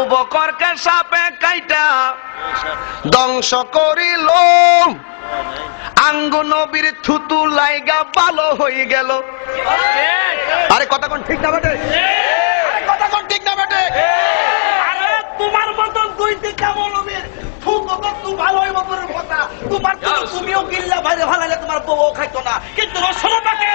আবু বকরকে সাপে কাইটা ধ্বংস করিল, আঙ্গ নবীর থুতু লাইগা ভালো হয়ে গেল। আরে কথা কোন ঠিক না বেটে? আরে কথা কোন ঠিক না বেটে? আরে তোমার মতন দুই তিনটা মৌলবীর থুতু তো তুমি ভালো হইব তোর কথা। তোমার তো তুমিও গিল্লা বাইরে ভালাইলে তোমার বউ খাইতো না, কিন্তু রসুল পাকে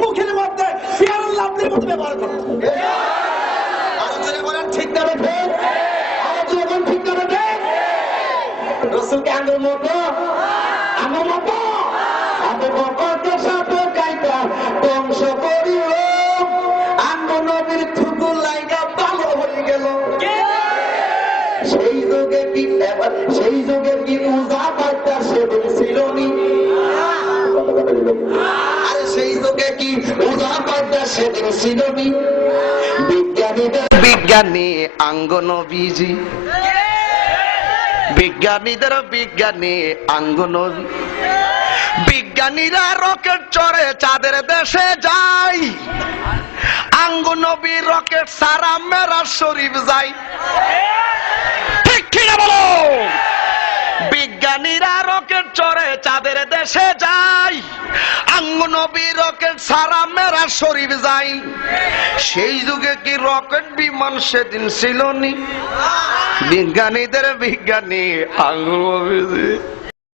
মুখের মধ্যে ব্যবহার করতো। ঠিক না বেঠে? ঠিক না বেঠে? রসুলকে আঙ্গুর মতো আঙ্গুর মতো আবু বকরকে সাপে কাইটা ধ্বংস করিল, আঙ্গুর নবীর থুতু লাইগা ভালো হয়ে গেল। সেই যুগে কি উজা পাইতার সেদিন ছিল নি? আরে সেই যুগে কি উজা পাইতার সেদিন ছিল নি? বিজ্ঞানী আঙ্গ নবীজি, বিজ্ঞানীদের বিজ্ঞানী আঙ্গ নবী। বিজ্ঞানীরা রকেট চড়ে চাঁদের দেশে যায়, আঙ্গ নবী রকেট সারা মেরাজ শরীফ যায়। ঠিক কিনা বলো? বিজ্ঞানীরা রকেট চড়ে চাঁদের দেশে যায়, আঙ্গ নবী রকেট সারা মেরাজ শরীফ যায়। সেই যুগে কি রকেট বিমান সেদিন ছিল নি? বিজ্ঞানীদের বিজ্ঞানী আঙ্গ নবী।